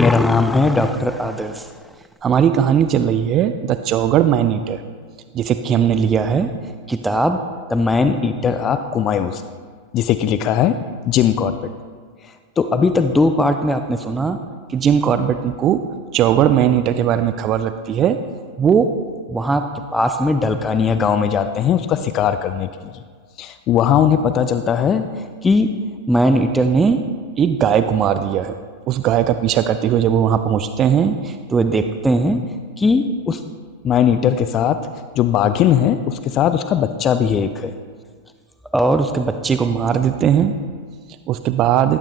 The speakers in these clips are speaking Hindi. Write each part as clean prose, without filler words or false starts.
मेरा नाम है डॉक्टर आदर्श। हमारी कहानी चल रही है द चौगड़ मैन ईटर, जिसे कि हमने लिया है किताब the man eater of Kumaon, जिसे कि लिखा है जिम कॉर्बेट। तो अभी तक 2 पार्ट में आपने सुना कि जिम कॉर्बेट को चौगड़ मैन ईटर के बारे में खबर लगती है। वो वहाँ के पास में ढलकानिया गांव में जाते हैं उसका शिकार करने के लिए। वहाँ उन्हें पता चलता है कि मैन ईटर ने एक गाय को मार दिया है। उस गाय का पीछा करते हुए जब वो वहाँ पहुँचते हैं तो वे देखते हैं कि उस मैन ईटर के साथ जो बाघिन है उसके साथ उसका बच्चा भी एक है, और उसके बच्चे को मार देते हैं। उसके बाद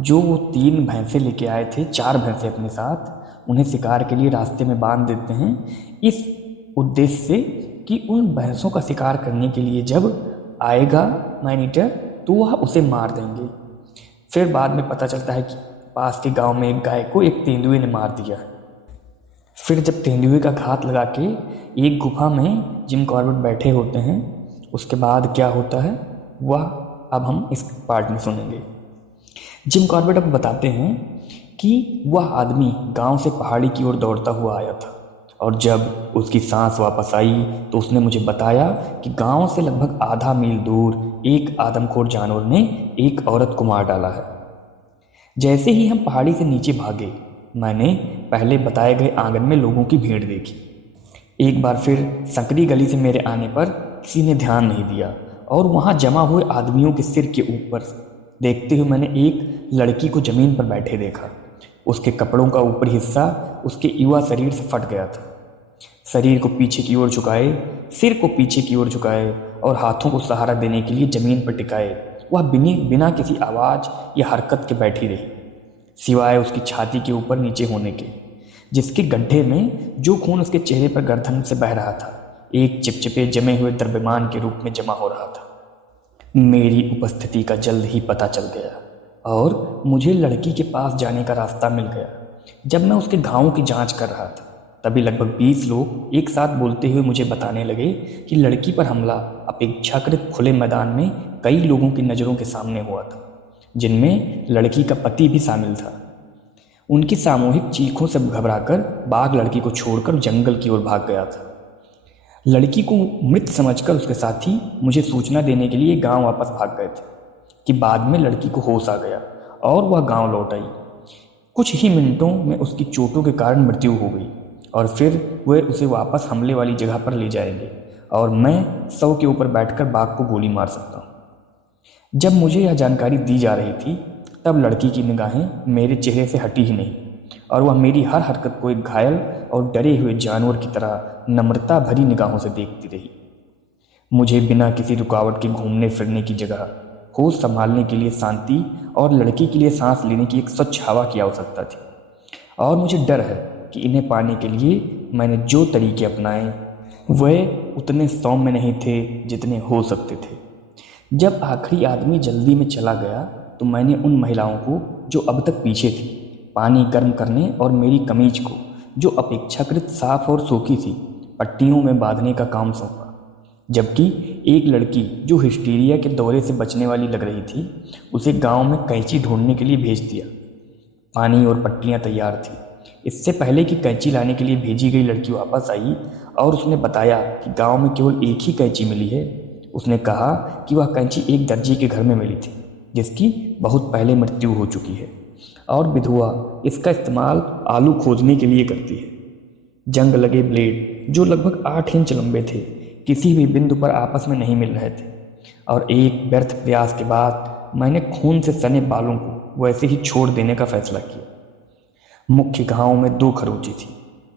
जो वो 3 भैंसें लेके आए थे, 4 भैंसें अपने साथ, उन्हें शिकार के लिए रास्ते में बांध देते हैं, इस उद्देश्य से कि उन भैंसों का शिकार करने के लिए जब आएगा मैन ईटर तो वह उसे मार देंगे। फिर बाद में पता चलता है कि पास के गांव में एक गाय को एक तेंदुए ने मार दिया है। फिर जब तेंदुए का घात लगा के एक गुफा में जिम कॉर्बेट बैठे होते हैं, उसके बाद क्या होता है वह अब हम इस पार्ट में सुनेंगे। जिम कॉर्बेट अब बताते हैं कि वह आदमी गांव से पहाड़ी की ओर दौड़ता हुआ आया था, और जब उसकी सांस वापस आई तो उसने मुझे बताया कि गांव से लगभग आधा मील दूर एक आदमखोर जानवर ने एक औरत को मार डाला है। जैसे ही हम पहाड़ी से नीचे भागे, मैंने पहले बताए गए आंगन में लोगों की भीड़ देखी। एक बार फिर संकरी गली से मेरे आने पर किसी ने ध्यान नहीं दिया, और वहाँ जमा हुए आदमियों के सिर के ऊपर देखते हुए मैंने एक लड़की को जमीन पर बैठे देखा। उसके कपड़ों का ऊपरी हिस्सा उसके युवा शरीर से फट गया था। शरीर को पीछे की ओर झुकाए, सिर को पीछे की ओर झुकाए और हाथों को सहारा देने के लिए जमीन पर टिकाए वह बिना किसी आवाज़ या हरकत के बैठी रही, सिवाय उसकी छाती के ऊपर नीचे होने के, जिसके गड्ढे में जो खून उसके चेहरे पर गर्दन से बह रहा था एक चिपचिपे जमे हुए द्रव्यमान के रूप में जमा हो रहा था। मेरी उपस्थिति का जल्द ही पता चल गया और मुझे लड़की के पास जाने का रास्ता मिल गया। जब मैं उसके घावों की जांच कर रहा था तभी लगभग 20 लोग एक साथ बोलते हुए मुझे बताने लगे कि लड़की पर हमला अपेक्षाकृत खुले मैदान में कई लोगों की नज़रों के सामने हुआ था, जिनमें लड़की का पति भी शामिल था। उनकी सामूहिक चीखों से घबराकर बाघ लड़की को छोड़कर जंगल की ओर भाग गया था। लड़की को मृत समझकर उसके साथी मुझे सूचना देने के लिए गांव वापस भाग गए थे कि बाद में लड़की को होश आ गया और वह गांव लौट आई। कुछ ही मिनटों में उसकी चोटों के कारण मृत्यु हो गई, और फिर वे उसे वापस हमले वाली जगह पर ले जाएंगे और मैं शव के ऊपर बैठकर बाघ को गोली मार सकता हूँ। जब मुझे यह जानकारी दी जा रही थी तब लड़की की निगाहें मेरे चेहरे से हटी ही नहीं, और वह मेरी हर हरकत को एक घायल और डरे हुए जानवर की तरह नम्रता भरी निगाहों से देखती रही। मुझे बिना किसी रुकावट के घूमने फिरने की जगह, होश संभालने के लिए शांति और लड़की के लिए सांस लेने की एक स्वच्छ हवा की आवश्यकता थी, और मुझे डर है कि इन्हें पाने के लिए मैंने जो तरीके अपनाए वे उतने सौम्य नहीं थे जितने हो सकते थे। जब आखिरी आदमी जल्दी में चला गया तो मैंने उन महिलाओं को जो अब तक पीछे थी पानी गर्म करने और मेरी कमीज को, जो अपेक्षाकृत साफ और सूखी थी, पट्टियों में बांधने का काम सौंपा, जबकि एक लड़की जो हिस्टीरिया के दौरे से बचने वाली लग रही थी उसे गांव में कैंची ढूंढने के लिए भेज दिया। पानी और पट्टियां तैयार थी। इससे पहले कि कैंची लाने के लिए भेजी गई लड़की वापस आई और उसने बताया कि गांव में केवल एक ही कैंची मिली है। उसने कहा कि वह कैंची एक दर्जी के घर में मिली थी जिसकी बहुत पहले मृत्यु हो चुकी है, और विधवा इसका इस्तेमाल आलू खोदने के लिए करती है। जंग लगे ब्लेड जो लगभग 8 इंच लंबे थे किसी भी बिंदु पर आपस में नहीं मिल रहे थे, और एक व्यर्थ प्रयास के बाद मैंने खून से सने बालों को वैसे ही छोड़ देने का फैसला किया। मुख्य घाव में 2 खरोंची थी,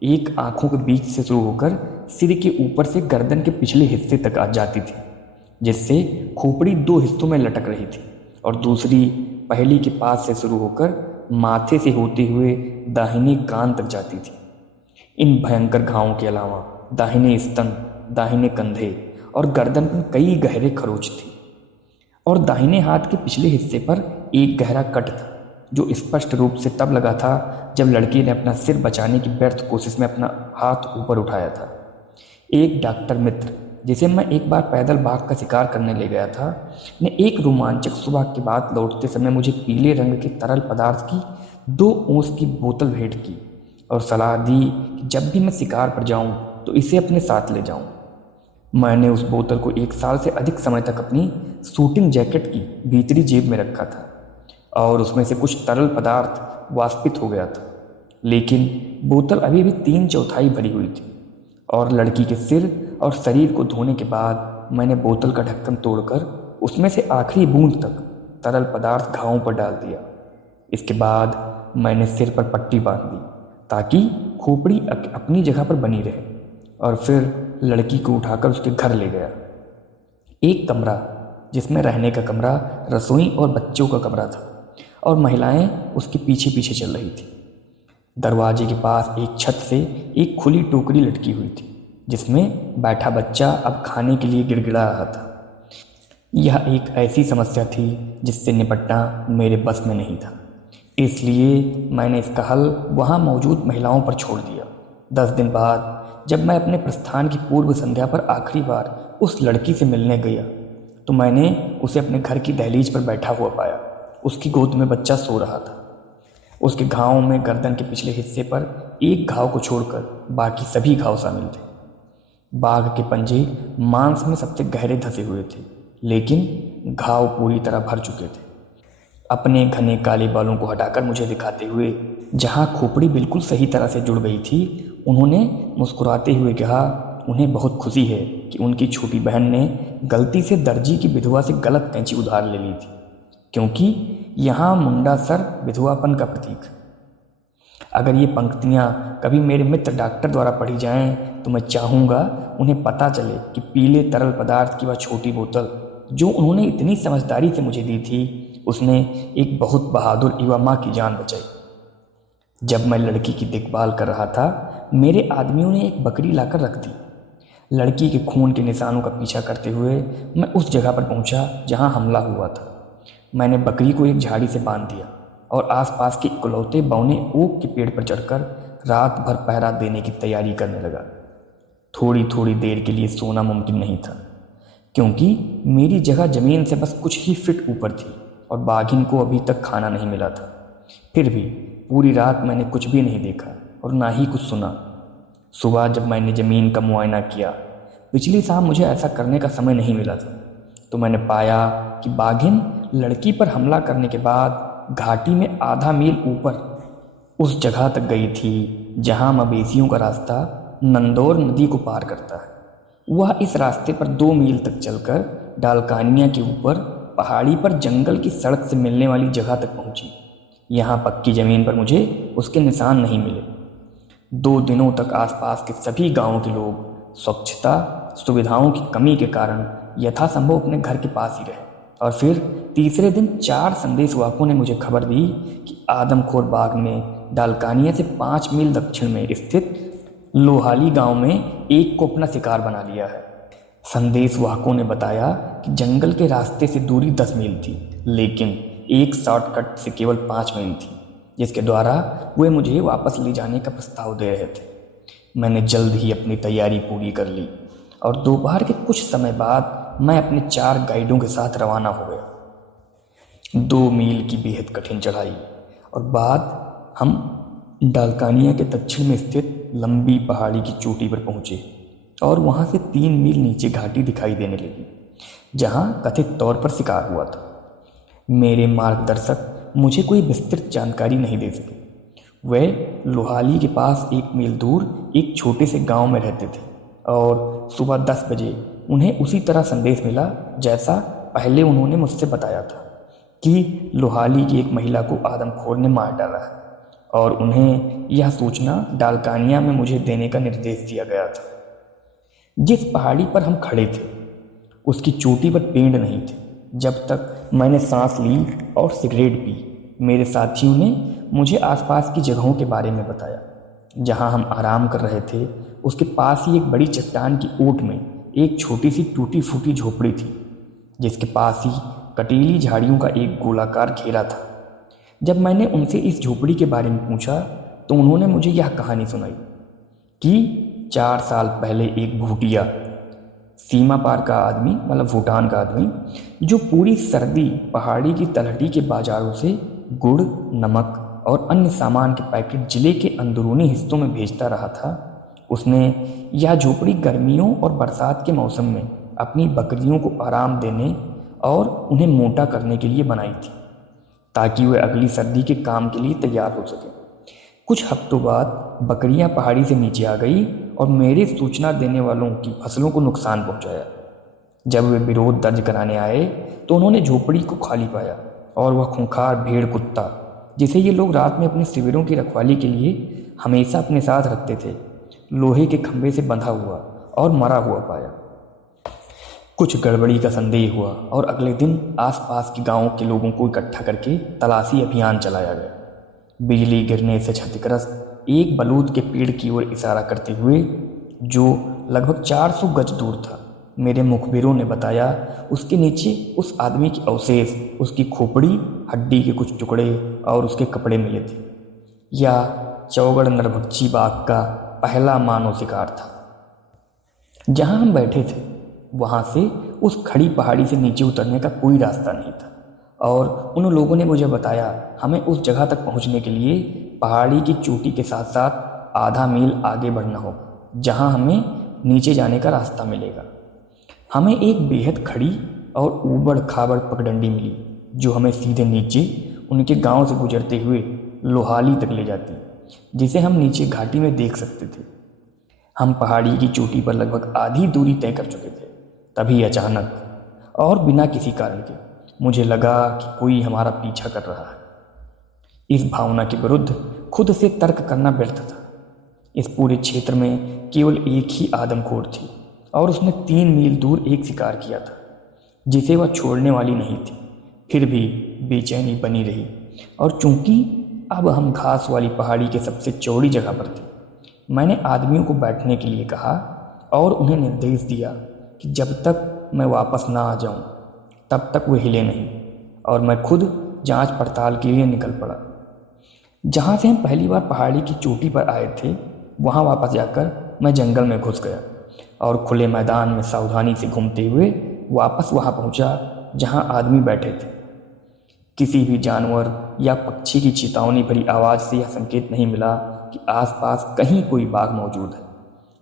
एक आंखों के बीच से शुरू होकर सिर के ऊपर से गर्दन के पिछले हिस्से तक आ जाती थी, जिससे खोपड़ी 2 हिस्सों में लटक रही थी, और दूसरी पहली के पास से शुरू होकर माथे से होते हुए दाहिने कान तक जाती थी। इन भयंकर घावों के अलावा दाहिने स्तन, दाहिने कंधे और गर्दन पर कई गहरे खरोंच थे, और दाहिने हाथ के पिछले हिस्से पर एक गहरा कट था जो स्पष्ट रूप से तब लगा था जब लड़की ने अपना सिर बचाने की व्यर्थ कोशिश में अपना हाथ ऊपर उठाया था। एक डॉक्टर मित्र जिसे मैं एक बार पैदल बाघ का शिकार करने ले गया था ने एक रोमांचक सुबह के बाद लौटते समय मुझे पीले रंग के तरल पदार्थ की 2 ओंस की बोतल भेंट की और सलाह दी कि जब भी मैं शिकार पर जाऊं तो इसे अपने साथ ले जाऊं। मैंने उस बोतल को 1 साल से अधिक समय तक अपनी शूटिंग जैकेट की भीतरी जेब में रखा था और उसमें से कुछ तरल पदार्थ वाष्पित हो गया था, लेकिन बोतल अभी भी 3/4 भरी हुई थी। और लड़की के सिर और शरीर को धोने के बाद मैंने बोतल का ढक्कन तोड़कर उसमें से आखिरी बूंद तक तरल पदार्थ घावों पर डाल दिया। इसके बाद मैंने सिर पर पट्टी बांध दी ताकि खोपड़ी अपनी जगह पर बनी रहे और फिर लड़की को उठाकर उसके घर ले गया। एक कमरा जिसमें रहने का कमरा, रसोई और बच्चों का कमरा था और महिलाएं उसके पीछे पीछे चल रही थी। दरवाजे के पास एक छत से एक खुली टोकरी लटकी हुई थी जिसमें बैठा बच्चा अब खाने के लिए गिड़गिड़ा रहा था। यह एक ऐसी समस्या थी जिससे निपटना मेरे बस में नहीं था, इसलिए मैंने इसका हल वहाँ मौजूद महिलाओं पर छोड़ दिया। 10 दिन बाद जब मैं अपने प्रस्थान की पूर्व संध्या पर आखिरी बार उस लड़की से मिलने गया तो मैंने उसे अपने घर की दहलीज पर बैठा हुआ पाया। उसकी गोद में बच्चा सो रहा था। उसके घावों में गर्दन के पिछले हिस्से पर एक घाव को छोड़कर बाकी सभी घाव शामिल थे। बाघ के पंजे मांस में सबसे गहरे धंसे हुए थे, लेकिन घाव पूरी तरह भर चुके थे। अपने घने काले बालों को हटाकर मुझे दिखाते हुए जहाँ खोपड़ी बिल्कुल सही तरह से जुड़ गई थी, उन्होंने मुस्कुराते हुए कहा उन्हें बहुत खुशी है कि उनकी छोटी बहन ने गलती से दर्जी की विधवा से गलत कैंची उधार ले ली थी, क्योंकि यहाँ मुंडा सर विधवापन का प्रतीक है। अगर ये पंक्तियाँ कभी मेरे मित्र डॉक्टर द्वारा पढ़ी जाएं तो मैं चाहूँगा उन्हें पता चले कि पीले तरल पदार्थ की वह छोटी बोतल जो उन्होंने इतनी समझदारी से मुझे दी थी, उसने एक बहुत बहादुर युवा माँ की जान बचाई। जब मैं लड़की की देखभाल कर रहा था, मेरे आदमियों ने एक बकरी लाकर रख दी। लड़की के खून के निशानों का पीछा करते हुए मैं उस जगह पर पहुंचा जहां हमला हुआ था। मैंने बकरी को एक झाड़ी से बांध दिया और आसपास के इकलौते बौने ओक के पेड़ पर चढ़कर रात भर पहरा देने की तैयारी करने लगा। थोड़ी थोड़ी देर के लिए सोना मुमकिन नहीं था, क्योंकि मेरी जगह जमीन से बस कुछ ही फीट ऊपर थी और बाघिन को अभी तक खाना नहीं मिला था। फिर भी पूरी रात मैंने कुछ भी नहीं देखा और ना ही कुछ सुना। सुबह जब मैंने ज़मीन का मुआयना किया, पिछली शाम मुझे ऐसा करने का समय नहीं मिला था, तो मैंने पाया कि बाघिन लड़की पर हमला करने के बाद घाटी में आधा मील ऊपर उस जगह तक गई थी जहां मवेशियों का रास्ता नंदौर नदी को पार करता है। वह इस रास्ते पर 2 मील तक चलकर डालकानिया के ऊपर पहाड़ी पर जंगल की सड़क से मिलने वाली जगह तक पहुंची। यहाँ पक्की ज़मीन पर मुझे उसके निशान नहीं मिले। 2 दिनों तक आसपास के सभी गांवों के लोग स्वच्छता सुविधाओं की कमी के कारण यथासंभव अपने घर के पास ही रहे, और फिर तीसरे दिन 4 संदेशवाहकों ने मुझे खबर दी कि आदमखोर बाघ ने डालकानिया से 5 मील दक्षिण में स्थित लोहाली गांव में एक को अपना शिकार बना लिया है। संदेशवाहकों ने बताया कि जंगल के रास्ते से दूरी 10 मील थी, लेकिन एक शॉर्टकट से केवल 5 मील थी, जिसके द्वारा वे मुझे वापस ले जाने का प्रस्ताव दे रहे थे। मैंने जल्द ही अपनी तैयारी पूरी कर ली और दोपहर के कुछ समय बाद मैं अपने 4 गाइडों के साथ रवाना हो गया। 2 मील की बेहद कठिन चढ़ाई और बाद हम डालकानिया के दक्षिण में स्थित लंबी पहाड़ी की चोटी पर पहुंचे और वहां से 3 मील नीचे घाटी दिखाई देने लगी जहां कथित तौर पर शिकार हुआ था। मेरे मार्गदर्शक मुझे कोई विस्तृत जानकारी नहीं दे सके। वे लोहाली के पास 1 मील दूर एक छोटे से गांव में रहते थे और सुबह 10 बजे उन्हें उसी तरह संदेश मिला जैसा पहले उन्होंने मुझसे बताया था कि लोहाली की एक महिला को आदमखोर ने मार डाला है, और उन्हें यह सूचना डालकानिया में मुझे देने का निर्देश दिया गया था। जिस पहाड़ी पर हम खड़े थे उसकी चोटी पर पेड़ नहीं थे। जब तक मैंने सांस ली और सिगरेट पी, मेरे साथियों ने मुझे आसपास की जगहों के बारे में बताया। जहां हम आराम कर रहे थे उसके पास ही एक बड़ी चट्टान की ओट में एक छोटी सी टूटी फूटी झोपड़ी थी, जिसके पास ही कटीली झाड़ियों का एक गोलाकार घेरा था। जब मैंने उनसे इस झोपड़ी के बारे में पूछा तो उन्होंने मुझे यह कहानी सुनाई कि 4 साल पहले एक भूटिया, सीमा पार का आदमी, मतलब भूटान का आदमी, जो पूरी सर्दी पहाड़ी की तलहटी के बाजारों से गुड़, नमक और अन्य सामान के पैकेट जिले के अंदरूनी हिस्सों में भेजता रहा था, उसने यह झोपड़ी गर्मियों और बरसात के मौसम में अपनी बकरियों को आराम देने और उन्हें मोटा करने के लिए बनाई थी, ताकि वे अगली सर्दी के काम के लिए तैयार हो सकें। कुछ हफ्तों बाद बकरियां पहाड़ी से नीचे आ गई और मेरे सूचना देने वालों की फसलों को नुकसान पहुंचाया। जब वे विरोध दर्ज कराने आए तो उन्होंने झोपड़ी को खाली पाया और वह खूंखार भेड़ कुत्ता, जिसे ये लोग रात में अपने शिविरों की रखवाली के लिए हमेशा अपने साथ रखते थे, लोहे के खंभे से बंधा हुआ और मरा हुआ पाया। कुछ गड़बड़ी का संदेह हुआ और अगले दिन आसपास के गांवों के लोगों को इकट्ठा करके तलाशी अभियान चलाया गया। बिजली गिरने से क्षतिग्रस्त एक बलूत के पेड़ की ओर इशारा करते हुए, जो लगभग 400 गज दूर था, मेरे मुखबिरों ने बताया उसके नीचे उस आदमी के अवशेष, उसकी खोपड़ी, हड्डी के कुछ टुकड़े और उसके कपड़े मिले थे। यह चौगड़ नरभक्षी बाघ का पहला मानव शिकार था। जहां हम बैठे थे वहां से उस खड़ी पहाड़ी से नीचे उतरने का कोई रास्ता नहीं था और उन लोगों ने मुझे बताया हमें उस जगह तक पहुंचने के लिए पहाड़ी की चोटी के साथ साथ आधा मील आगे बढ़ना होगा, जहां हमें नीचे जाने का रास्ता मिलेगा। हमें एक बेहद खड़ी और ऊबड़ खाबड़ पगडंडी मिली, जो हमें सीधे नीचे उनके गांव से गुजरते हुए लोहाली तक ले जाती, जिसे हम नीचे घाटी में देख सकते थे। हम पहाड़ी की चोटी पर लगभग आधी दूरी तय कर चुके थे, तभी अचानक और बिना किसी कारण के मुझे लगा कि कोई हमारा पीछा कर रहा है। इस भावना के विरुद्ध खुद से तर्क करना व्यर्थ था। इस पूरे क्षेत्र में केवल एक ही आदमखोर थी और उसने 3 मील दूर एक शिकार किया था, जिसे वह छोड़ने वाली नहीं थी। फिर भी बेचैनी बनी रही और चूंकि अब हम घास वाली पहाड़ी के सबसे चौड़ी जगह पर थे, मैंने आदमियों को बैठने के लिए कहा और उन्हें निर्देश दिया कि जब तक मैं वापस ना आ जाऊं तब तक वे हिले नहीं, और मैं खुद जांच पड़ताल के लिए निकल पड़ा। जहां से हम पहली बार पहाड़ी की चोटी पर आए थे वहां वापस जाकर मैं जंगल में घुस गया और खुले मैदान में सावधानी से घूमते हुए वापस वहां पहुंचा जहां आदमी बैठे थे। किसी भी जानवर या पक्षी की चेतावनी भरी आवाज़ से यह संकेत नहीं मिला कि आसपास कहीं कोई बाघ मौजूद है,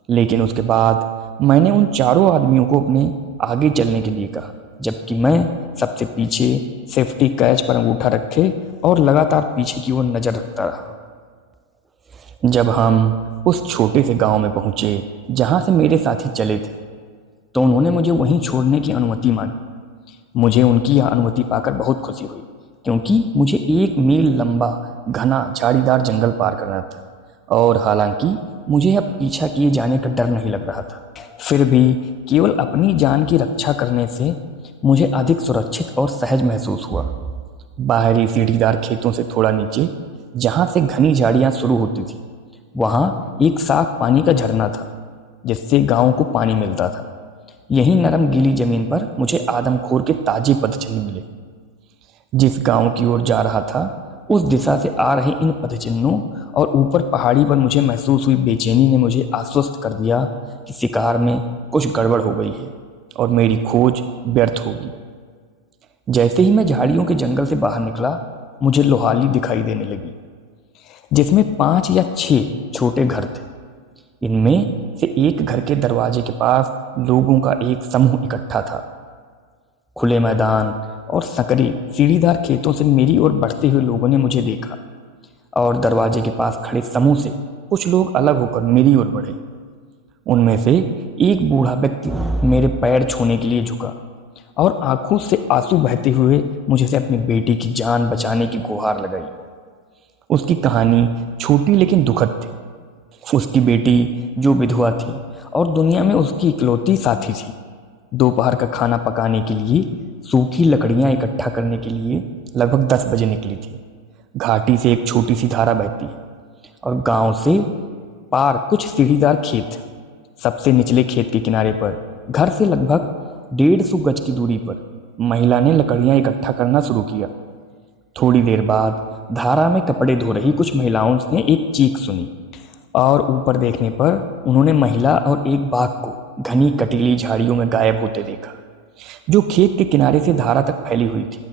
लेकिन उसके बाद मैंने उन चारों आदमियों को अपने आगे चलने के लिए कहा, जबकि मैं सबसे पीछे सेफ्टी कैच पर अंगूठा रखे और लगातार पीछे की ओर नज़र रखता रहा। जब हम उस छोटे से गांव में पहुंचे जहां से मेरे साथी चले थे, तो उन्होंने मुझे वहीं छोड़ने की अनुमति मांगी। मुझे उनकी यह अनुमति पाकर बहुत खुशी हुई, क्योंकि मुझे 1 मील लंबा घना झाड़ीदार जंगल पार करना था और हालांकि मुझे अब पीछा किए जाने का डर नहीं लग रहा था, फिर भी केवल अपनी जान की रक्षा करने से मुझे अधिक सुरक्षित और सहज महसूस हुआ। बाहरी सीढ़ीदार खेतों से थोड़ा नीचे, जहाँ से घनी झाड़ियाँ शुरू होती थी, वहाँ एक साफ पानी का झरना था जिससे गांव को पानी मिलता था। यहीं नरम गीली जमीन पर मुझे आदमखोर के ताजे पदचिन्ह मिले। जिस गांव की ओर जा रहा था उस दिशा से आ रहे इन पदचिन्हों और ऊपर पहाड़ी पर मुझे महसूस हुई बेचैनी ने मुझे आश्वस्त कर दिया कि शिकार में कुछ गड़बड़ हो गई है और मेरी खोज व्यर्थ होगी। जैसे ही मैं झाड़ियों के जंगल से बाहर निकला, मुझे लोहाली दिखाई देने लगी, जिसमें 5 या 6 छोटे घर थे। इनमें से एक घर के दरवाजे के पास लोगों का एक समूह इकट्ठा था। खुले मैदान और सकरे सीढ़ीदार खेतों से मेरी ओर बढ़ते हुए लोगों ने मुझे देखा और दरवाजे के पास खड़े समूह से कुछ लोग अलग होकर मेरी ओर बढ़े। उनमें से एक बूढ़ा व्यक्ति मेरे पैर छूने के लिए झुका और आंखों से आंसू बहते हुए मुझे से अपनी बेटी की जान बचाने की गुहार लगाई। उसकी कहानी छोटी लेकिन दुखद थी। उसकी बेटी जो विधवा थी और दुनिया में उसकी इकलौती साथी थी, दोपहर का खाना पकाने के लिए सूखी लकड़ियां इकट्ठा करने के लिए लगभग 10 बजे निकली थी। घाटी से एक छोटी सी धारा बहती है और गांव से पार कुछ सीढ़ीदार खेत। सबसे निचले खेत के किनारे पर घर से लगभग 150 गज की दूरी पर महिला ने लकड़ियां इकट्ठा करना शुरू किया। थोड़ी देर बाद धारा में कपड़े धो रही कुछ महिलाओं ने एक चीख सुनी और ऊपर देखने पर उन्होंने महिला और एक बाघ को घनी कटीली झाड़ियों में गायब होते देखा, जो खेत के किनारे से धारा तक फैली हुई थी।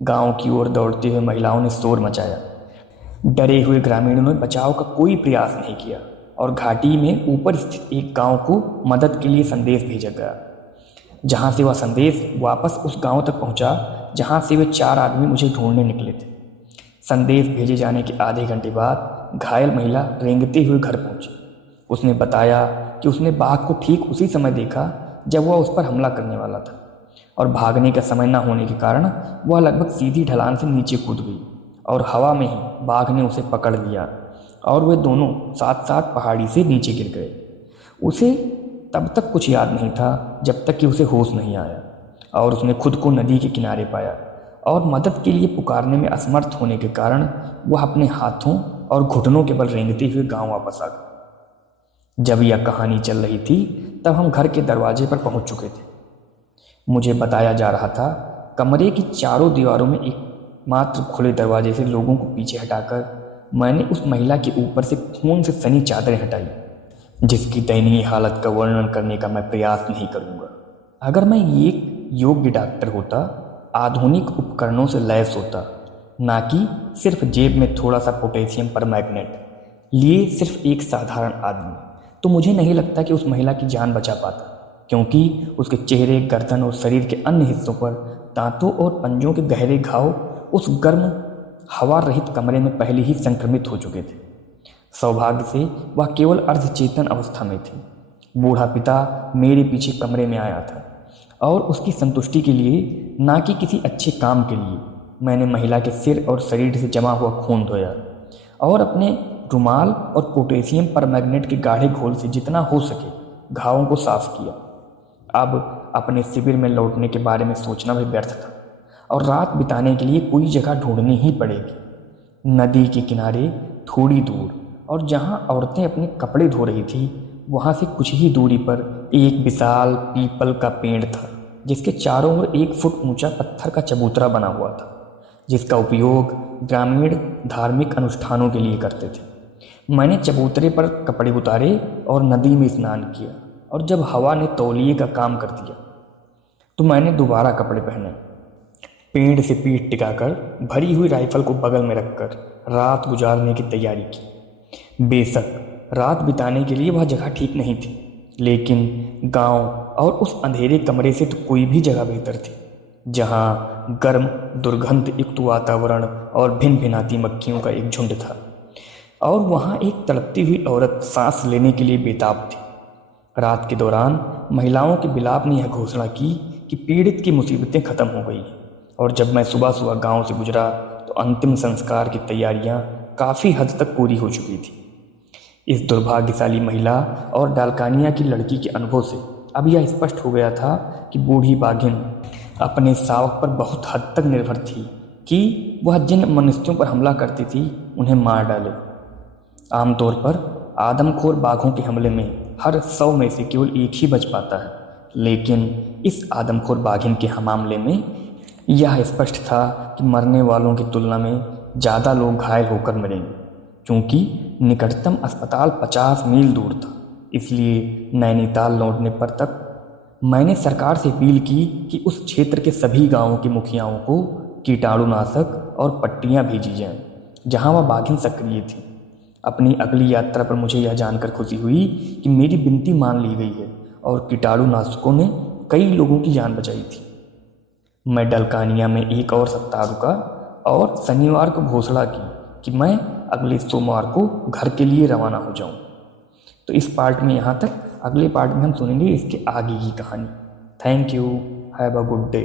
गांव की ओर दौड़ते हुए महिलाओं ने शोर मचाया। डरे हुए ग्रामीणों ने बचाव का कोई प्रयास नहीं किया और घाटी में ऊपर स्थित एक गांव को मदद के लिए संदेश भेजा गया, जहां से वह संदेश वापस उस गांव तक पहुंचा जहां से वे 4 आदमी मुझे ढूंढने निकले थे। संदेश भेजे जाने के आधे घंटे बाद घायल महिला रेंगते हुए घर पहुंची। उसने बताया कि उसने बाघ को ठीक उसी समय देखा जब वह उस पर हमला करने वाला था और भागने का समय न होने के कारण वह लगभग सीधी ढलान से नीचे कूद गई और हवा में ही बाघ ने उसे पकड़ लिया और वे दोनों साथ साथ पहाड़ी से नीचे गिर गए। उसे तब तक कुछ याद नहीं था जब तक कि उसे होश नहीं आया और उसने खुद को नदी के किनारे पाया और मदद के लिए पुकारने में असमर्थ होने के कारण वह अपने हाथों और घुटनों के बल रेंगते हुए गांव वापस आ गया। जब यह कहानी चल रही थी तब हम घर के दरवाजे पर पहुंच चुके थे। मुझे बताया जा रहा था कमरे की चारों दीवारों में एक मात्र खुले दरवाजे से लोगों को पीछे हटाकर मैंने उस महिला के ऊपर से खून से सनी चादरें हटाई, जिसकी दयनीय हालत का वर्णन करने का मैं प्रयास नहीं करूंगा। अगर मैं एक योग्य डॉक्टर होता, आधुनिक उपकरणों से लैस होता, ना कि सिर्फ जेब में थोड़ा सा पोटेशियम परमैंगनेट लिए सिर्फ एक साधारण आदमी, तो मुझे नहीं लगता कि उस महिला की जान बचा पाता, क्योंकि उसके चेहरे, गर्दन और शरीर के अन्य हिस्सों पर दांतों और पंजों के गहरे घाव उस गर्म हवा रहित कमरे में पहले ही संक्रमित हो चुके थे। सौभाग्य से वह केवल अर्धचेतन अवस्था में थी। बूढ़ा पिता मेरे पीछे कमरे में आया था और उसकी संतुष्टि के लिए, ना कि किसी अच्छे काम के लिए, मैंने महिला के सिर और शरीर से जमा हुआ खून धोया और अपने रुमाल और पोटेशियम परमैंगनेट के गाढ़े घोल से जितना हो सके घावों को साफ किया। अब अपने शिविर में लौटने के बारे में सोचना भी व्यर्थ था और रात बिताने के लिए कोई जगह ढूंढनी ही पड़ेगी। नदी के किनारे थोड़ी दूर और जहां औरतें अपने कपड़े धो रही थी, वहां से कुछ ही दूरी पर एक विशाल पीपल का पेड़ था, जिसके चारों ओर 1 फुट ऊंचा पत्थर का चबूतरा बना हुआ था, जिसका उपयोग ग्रामीण धार्मिक अनुष्ठानों के लिए करते थे। मैंने चबूतरे पर कपड़े उतारे और नदी में स्नान किया और जब हवा ने तौलिए का काम कर दिया तो मैंने दोबारा कपड़े पहने। पेड़ से पीठ टिकाकर भरी हुई राइफल को बगल में रखकर रात गुजारने की तैयारी की। बेशक रात बिताने के लिए वह जगह ठीक नहीं थी, लेकिन गांव और उस अंधेरे कमरे से तो कोई भी जगह बेहतर थी, जहां गर्म दुर्गंध युक्त वातावरण और भिन भिनाती मक्खियों का एक झुंड था और वहां एक तड़पती हुई औरत सांस लेने के लिए बेताब थी। रात के दौरान महिलाओं के विलाप ने यह घोषणा की कि पीड़ित की मुसीबतें खत्म हो गई और जब मैं सुबह सुबह गांव से गुजरा तो अंतिम संस्कार की तैयारियां काफ़ी हद तक पूरी हो चुकी थी। इस दुर्भाग्यशाली महिला और डालकानिया की लड़की के अनुभव से अब यह स्पष्ट हो गया था कि बूढ़ी बाघिन अपने शावक पर बहुत हद तक निर्भर थी कि वह जिन मनुष्यों पर हमला करती थी उन्हें मार डाले। आमतौर पर आदमखोर बाघों के हमले में हर 100 में से केवल एक ही बच पाता है, लेकिन इस आदमखोर बाघिन के मामले में यह स्पष्ट था कि मरने वालों की तुलना में ज़्यादा लोग घायल होकर मरेंगे, क्योंकि निकटतम अस्पताल 50 मील दूर था। इसलिए नैनीताल लौटने पर तक मैंने सरकार से अपील की कि उस क्षेत्र के सभी गांवों के मुखियाओं को कीटाणुनाशक और पट्टियां भेजी जाएं, जहां वह बाघिन सक्रिय थी। अपनी अगली यात्रा पर मुझे यह जानकर खुशी हुई कि मेरी विनती मान ली गई है और कीटाणुनाशकों ने कई लोगों की जान बचाई थी। मैं डलकानिया में 1 और सप्ताह रुका और शनिवार को घोषणा की कि मैं अगले सोमवार को घर के लिए रवाना हो जाऊं। तो इस पार्ट में यहाँ तक। अगले पार्ट में हम सुनेंगे इसके आगे की कहानी। Thank you, have a good day.